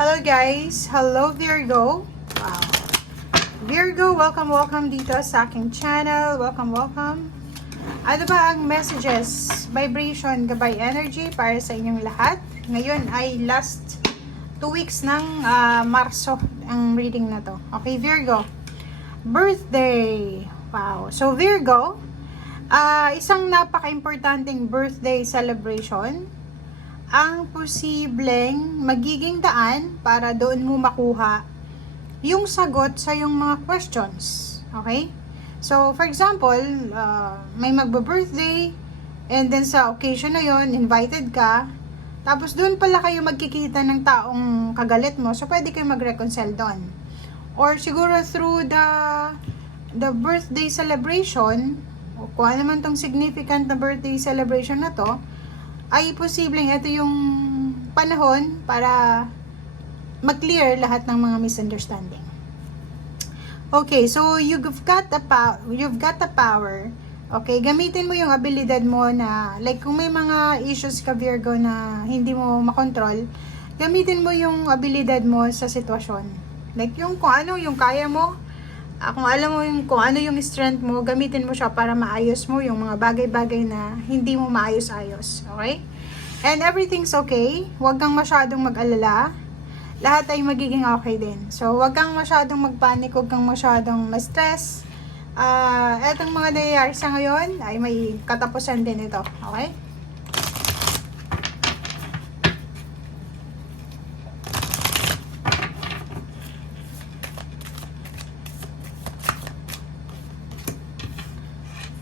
Hello guys! Hello Virgo! Wow! Virgo, welcome dito sa aking channel. Welcome. Ano ba ang messages, vibration, gabay energy para sa inyong lahat? Ngayon ay last 2 weeks ng Marso ang reading na to. Okay, Virgo. Birthday! Wow! So Virgo, isang napaka-importanting birthday celebration ang posibleng magiging daan para doon mo makuha yung sagot sa yung mga questions. Okay? So, for example, may magba-birthday and then sa occasion na yon invited ka, tapos doon pala kayo magkikita ng taong kagalit mo, so pwede kayo mag-reconcile doon. Or siguro through the birthday celebration, o kung ano man tong significant na birthday celebration na to, ay posibleng ito yung panahon para mag-clear lahat ng mga misunderstanding. Okay, so you've got the power. Okay, gamitin mo yung abilidad mo na, like kung may mga issues ka Virgo na hindi mo makontrol, gamitin mo yung abilidad mo sa sitwasyon. Like yung kung ano yung kaya mo, kung alam mo yung kung ano yung strength mo, gamitin mo siya para maayos mo yung mga bagay-bagay na hindi mo maayos-ayos. Okay? And everything's okay. Huwag kang masyadong mag-alala. Lahat ay magiging okay din. So, huwag kang masyadong magpanik, huwag kang masyadong ma-stress. Etong mga nangyayari sa ngayon ay may katapusan din ito. Okay?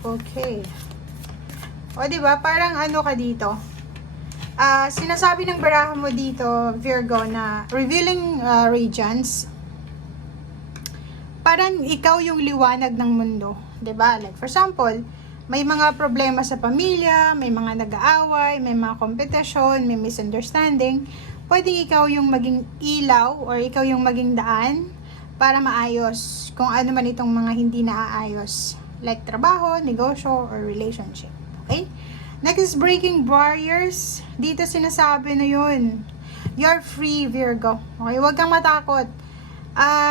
Okay. O, diba? Parang ano ka dito? Sinasabi ng baraha mo dito, Virgo, na revealing radiance. Parang ikaw yung liwanag ng mundo. Diba? Like, for example, may mga problema sa pamilya, may mga nag-aaway, may mga kompetisyon, may misunderstanding. Pwedeng ikaw yung maging ilaw or ikaw yung maging daan para maayos kung ano man itong mga hindi naaayos. Like trabaho, negosyo, or relationship. Okay? Next is breaking barriers. Dito sinasabi na yun. You're free, Virgo. Okay? Huwag kang matakot.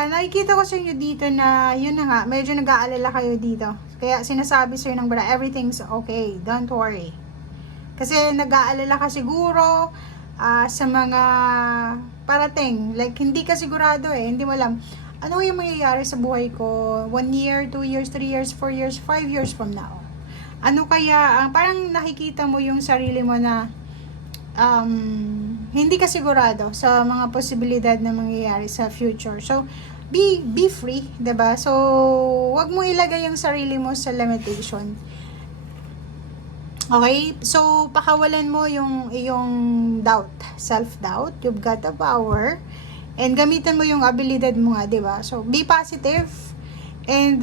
Nakikita ko sa inyo dito na, yun na nga, medyo nag-aalala kayo dito. Kaya sinasabi sa inyo ng bara, everything's okay. Don't worry. Kasi nag-aalala ka siguro sa mga parating. Like, hindi ka sigurado eh. Hindi mo alam. Ano yung mangyayari sa buhay ko 1 year, 2 years, 3 years, 4 years, 5 years from now? Ano kaya, parang nakikita mo yung sarili mo na hindi ka sigurado sa mga posibilidad na mangyayari sa future. So, be free, 'di ba? So, wag mo ilagay yung sarili mo sa limitation. Okay? So, pakawalan mo yung iyong doubt, self-doubt. You've got the power. And gamitan mo yung abilidad mo nga, di ba? So, be positive. And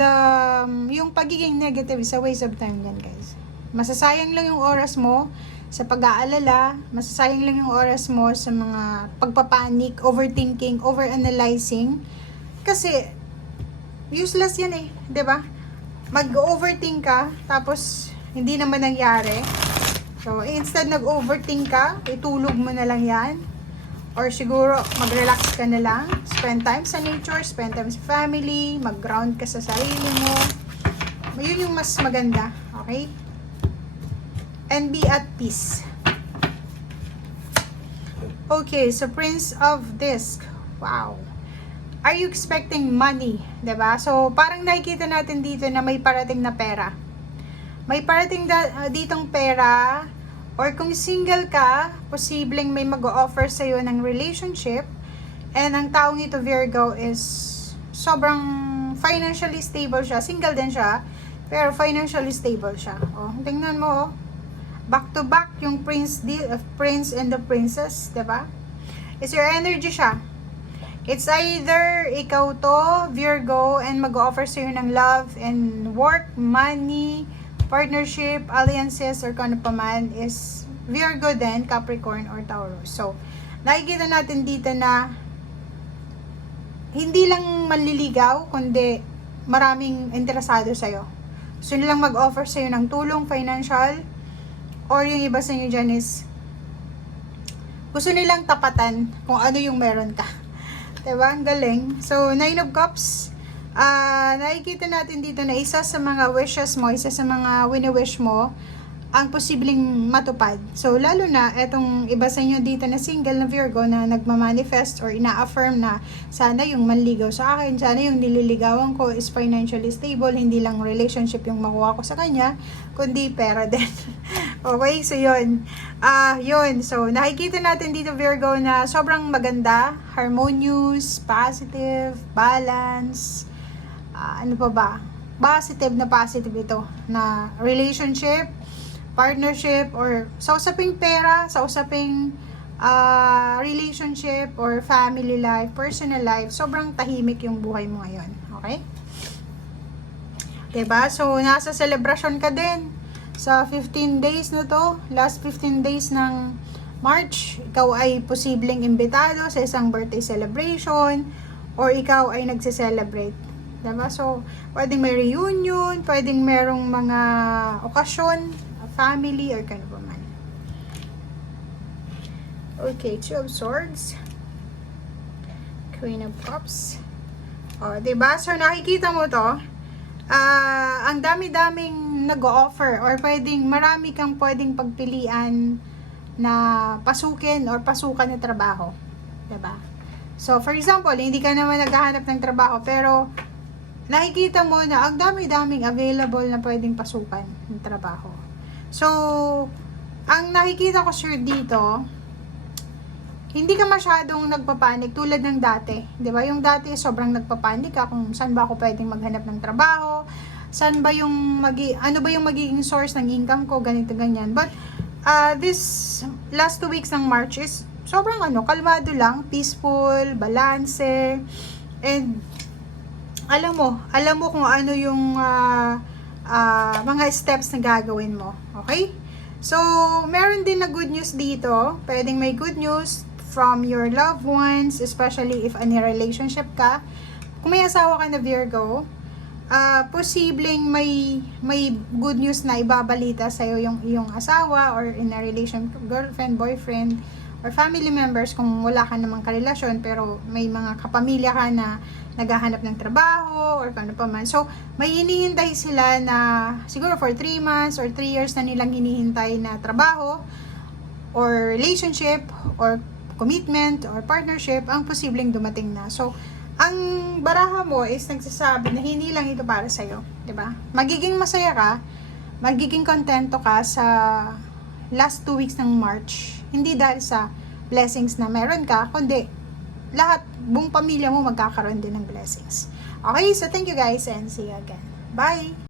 yung pagiging negative is a waste of time yan, guys. Masasayang lang yung oras mo sa pag-aalala. Masasayang lang yung oras mo sa mga pagpapanik, overthinking, overanalyzing. Kasi, useless yan eh, di ba? Mag-overthink ka, tapos hindi naman nangyari. So, instead nag-overthink ka, itulog mo na lang yan. Or siguro, mag-relax ka na lang. Spend time sa nature, spend time sa family, mag-ground ka sa sarili mo. Yun yung mas maganda. Okay? And be at peace. Okay, so Prince of Disc. Wow. Are you expecting money? Diba? So, parang nakikita natin dito na may parating na pera. May parating ditong pera. Or kung single ka, posibleng may mag-o-offer sa'yo ng relationship. And ang taong ito, Virgo, is sobrang financially stable siya. Single din siya, pero financially stable siya. O, tingnan mo, oh. Back to back yung prince and the princess, diba? It's your energy siya. It's either ikaw to, Virgo, and mag-o-offer sa'yo ng love and work, money, partnership, alliances, or kung ano pa man, is Virgo din, Capricorn, or Taurus. So, nakikita natin dito na hindi lang manliligaw, kundi maraming interesado sa'yo. So, nilang mag-offer sa'yo ng tulong, financial, or yung iba sa inyo dyan is gusto nilang tapatan kung ano yung meron ka. Diba? Ang galing. So, Nine of Cups, nakikita natin dito na isa sa mga wishes mo, isa sa mga wini-wish mo, ang posibleng matupad. So, lalo na, etong iba sa inyo dito na single na Virgo na nagmamanifest or ina-affirm na sana yung manligaw sa akin, sana yung nililigawan ko is financially stable, hindi lang relationship yung makuha ko sa kanya, kundi pera din. Okay, so yun. Yun. So, nakikita natin dito Virgo na sobrang maganda, harmonious, positive, balance, ano pa ba? Positive ito na relationship, partnership, or sa usaping pera, sa usaping relationship or family life, personal life, sobrang tahimik yung buhay mo ngayon. Okay? Diba? So, nasa celebration ka din sa 15 days na to, last 15 days ng March. Ikaw ay posibleng imbitado sa isang birthday celebration or ikaw ay nagse-celebrate. Diba? So, pwedeng may reunion, pwedeng merong mga okasyon, family, or kano pa man. Okay, Two of Swords, Queen of Cups. O, diba? So, nakikita mo to, ang dami-daming nag-o-offer or marami kang pwedeng pagpilian na pasukin or pasukan na trabaho. Diba? So, for example, hindi ka naman naghahanap ng trabaho, pero nakikita mo na ang dami-daming available na pwedeng pasukan ng trabaho. So, ang nakikita ko sure dito, hindi ka masyadong nagpapanik tulad ng dati. Di ba? Yung dati sobrang nagpapanik ka kung saan ba ako pwedeng maghanap ng trabaho, saan ba ano ba yung magiging source ng income ko, ganito, ganyan. But, this last 2 weeks ng March is sobrang kalmado lang, peaceful, balance, and alam mo kung ano yung mga steps na gagawin mo. Okay? So, meron din na good news dito. Pwedeng may good news from your loved ones, especially if any relationship ka. Kung may asawa ka na Virgo, posibleng may good news na ibabalita sa'yo yung iyong asawa or in a relationship, girlfriend, boyfriend, or family members kung wala ka namang karelasyon pero may mga kapamilya ka na naghahanap ng trabaho or ano pa man. So, may hinihintay sila na siguro for 3 months or 3 years na nilang hinihintay na trabaho or relationship or commitment or partnership ang posibleng dumating na. So, ang baraha mo is nagsasabi na hindi lang ito para sa'yo. 'Di ba? Magiging masaya ka, magiging kontento ka sa last 2 weeks ng March. Hindi dahil sa blessings na meron ka, kundi lahat, buong pamilya mo magkakaroon din ng blessings. Okay, so thank you guys and see you again. Bye!